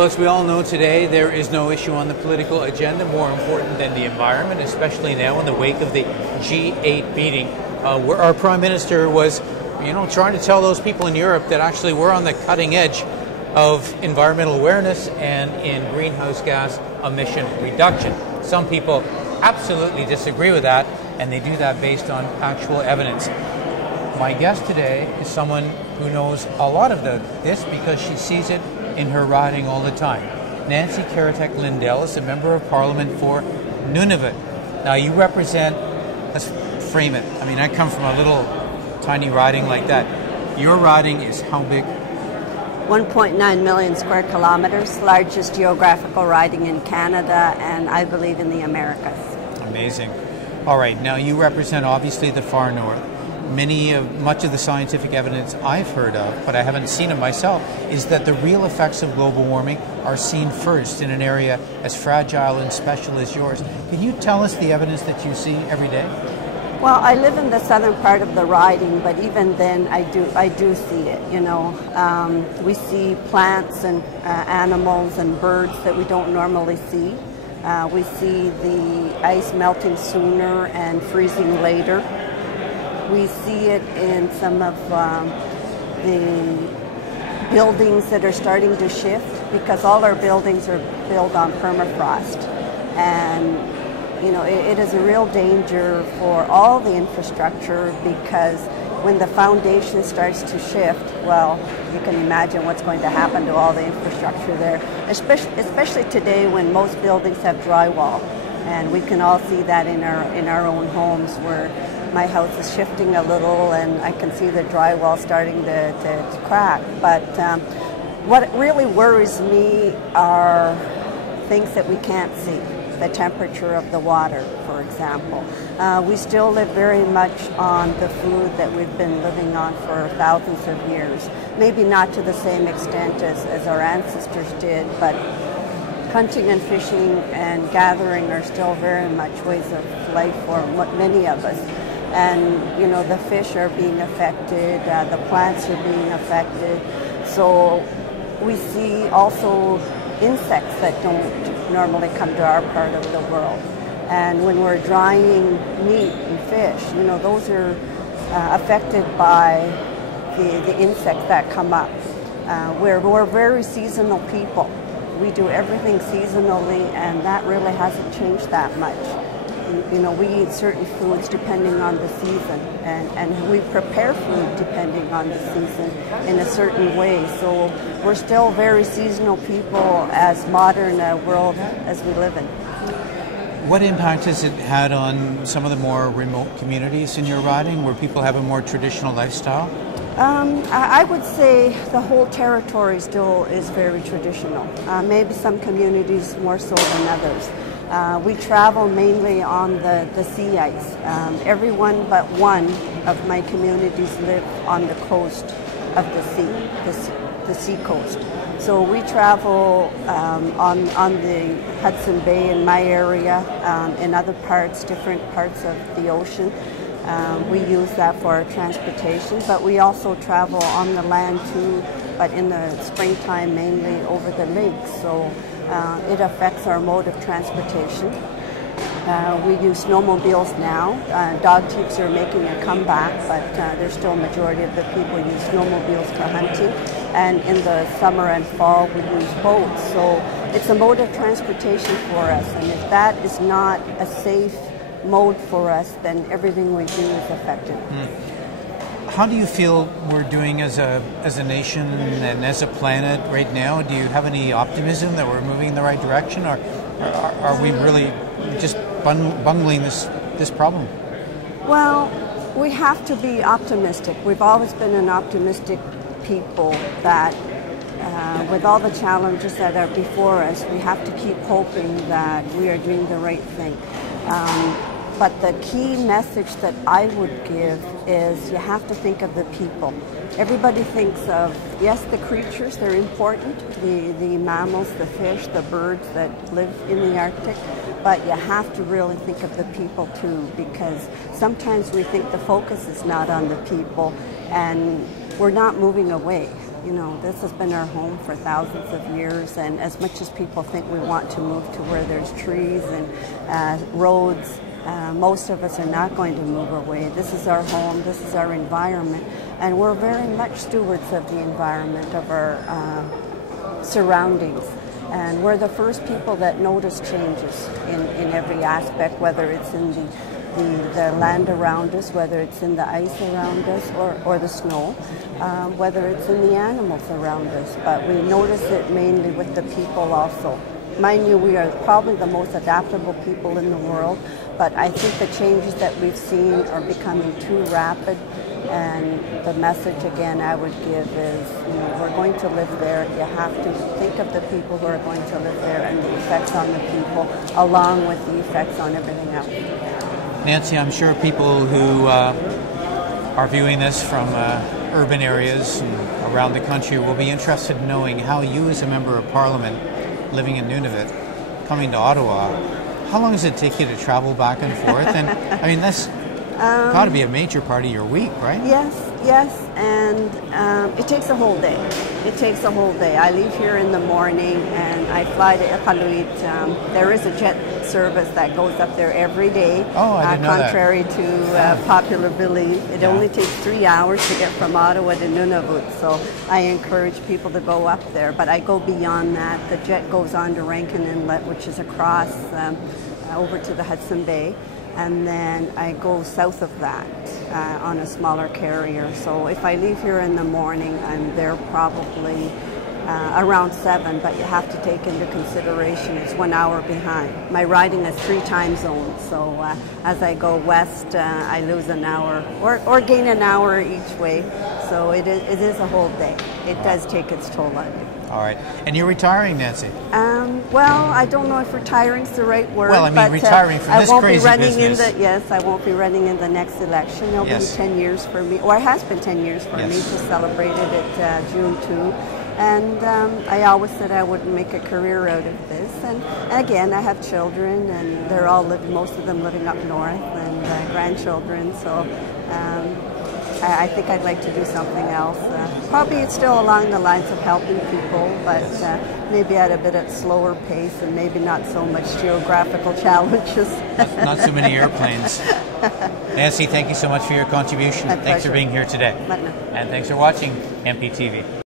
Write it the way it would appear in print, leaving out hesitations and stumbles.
Well, as we all know today, there is no issue on the political agenda more important than the environment, especially now in the wake of the G8 meeting, where our Prime Minister was, trying to tell those people in Europe that actually we're on the cutting edge of environmental awareness and in greenhouse gas emission reduction. Some people absolutely disagree with that, and they do that based on actual evidence. My guest today is someone who knows a lot of this because she sees it in her riding all the time. Nancy Karetak-Lindell is a Member of Parliament for Nunavut. Now you represent, let's frame it, I come from a little tiny riding like that. Your riding is how big? 1.9 million square kilometers, largest geographical riding in Canada and I believe in the Americas. Amazing. All right, now you represent obviously the far north. Much of the scientific evidence I've heard of, but I haven't seen it myself, is that the real effects of global warming are seen first in an area as fragile and special as yours. Can you tell us the evidence that you see every day? Well, I live in the southern part of the riding, but even then I do see it, We see plants and animals and birds that we don't normally see. We see the ice melting sooner and freezing later. We see it in some of the buildings that are starting to shift because all our buildings are built on permafrost. And, it is a real danger for all the infrastructure because when the foundation starts to shift, well, you can imagine what's going to happen to all the infrastructure there, especially today when most buildings have drywall. And we can all see that in our own homes where my house is shifting a little and I can see the drywall starting to crack. But what really worries me are things that we can't see. The temperature of the water, for example. We still live very much on the food that we've been living on for thousands of years. Maybe not to the same extent as our ancestors did, but hunting and fishing and gathering are still very much ways of life for many of us. And, the fish are being affected, the plants are being affected. So we see also insects that don't normally come to our part of the world. And when we're drying meat and fish, those are affected by the insects that come up. We're very seasonal people. We do everything seasonally, and that really hasn't changed that much. We eat certain foods depending on the season, and we prepare food depending on the season in a certain way. So we're still very seasonal people as modern a world as we live in. What impact has it had on some of the more remote communities in your riding where people have a more traditional lifestyle? I would say the whole territory still is very traditional. Maybe some communities more so than others. We travel mainly on the sea ice. Everyone but one of my communities live on the coast of the sea coast. So we travel on the Hudson Bay in my area, in other parts, different parts of the ocean. We use that for our transportation, but we also travel on the land too, but in the springtime mainly over the lakes. So it affects our mode of transportation. We use snowmobiles now. Dog teams are making a comeback, but there's still a majority of the people use snowmobiles for hunting. And in the summer and fall, we use boats. So it's a mode of transportation for us. And if that is not a safe mode for us, then everything we do is affected. How do you feel we're doing as a nation and as a planet right now? Do you have any optimism that we're moving in the right direction, or are we really just bungling this problem? Well, we have to be optimistic. We've always been an optimistic people that with all the challenges that are before us, we have to keep hoping that we are doing the right thing. But the key message that I would give is you have to think of the people. Everybody thinks of, yes, the creatures, they're important, the mammals, the fish, the birds that live in the Arctic, but you have to really think of the people too, because sometimes we think the focus is not on the people and we're not moving away. You know, this has been our home for thousands of years, and as much as people think we want to move to where there's trees and roads, most of us are not going to move away. This is our home, this is our environment, and we're very much stewards of the environment, of our surroundings. And we're the first people that notice changes in every aspect, whether it's in the land around us, whether it's in the ice around us or the snow, whether it's in the animals around us. But we notice it mainly with the people also. Mind you, we are probably the most adaptable people in the world, but I think the changes that we've seen are becoming too rapid. And the message, again, I would give is, you know, we're going to live there. You have to think of the people who are going to live there and the effects on the people, along with the effects on everything else. Nancy, I'm sure people who are viewing this from urban areas and around the country will be interested in knowing how you, as a member of Parliament living in Nunavut, coming to Ottawa, how long does it take you to travel back and forth? And I mean, that's got to be a major part of your week, right? Yes, and it takes a whole day. It takes a whole day. I leave here in the morning and I fly to Iqaluit. There is a jet service that goes up there every day. Oh, I didn't know that. Contrary to popular belief. It only takes 3 hours to get from Ottawa to Nunavut, so I encourage people to go up there. But I go beyond that. The jet goes on to Rankin Inlet, which is across over to the Hudson Bay. And then I go south of that on a smaller carrier. So if I leave here in the morning, I'm there probably around 7, but you have to take into consideration it's 1 hour behind. My riding is 3 time zones, so as I go west, I lose an hour or gain an hour each way. So it is a whole day. It does take its toll on you. All right. And you're retiring, Nancy? Well, I don't know if retiring's the right word. Well, I mean, but, retiring from this crazy business. Yes, I won't be running in the next election. It'll be 10 years for me, or it has been 10 years for me to celebrate it at June 2. And I always said I wouldn't make a career out of this. And again, I have children, and they're all most of them living up north, and grandchildren. So I think I'd like to do something else. Probably it's still along the lines of helping people, but maybe at a bit of slower pace and maybe not so much geographical challenges. Not so many airplanes. Nancy, thank you so much for your contribution. Thanks for being here today. And thanks for watching MPtv.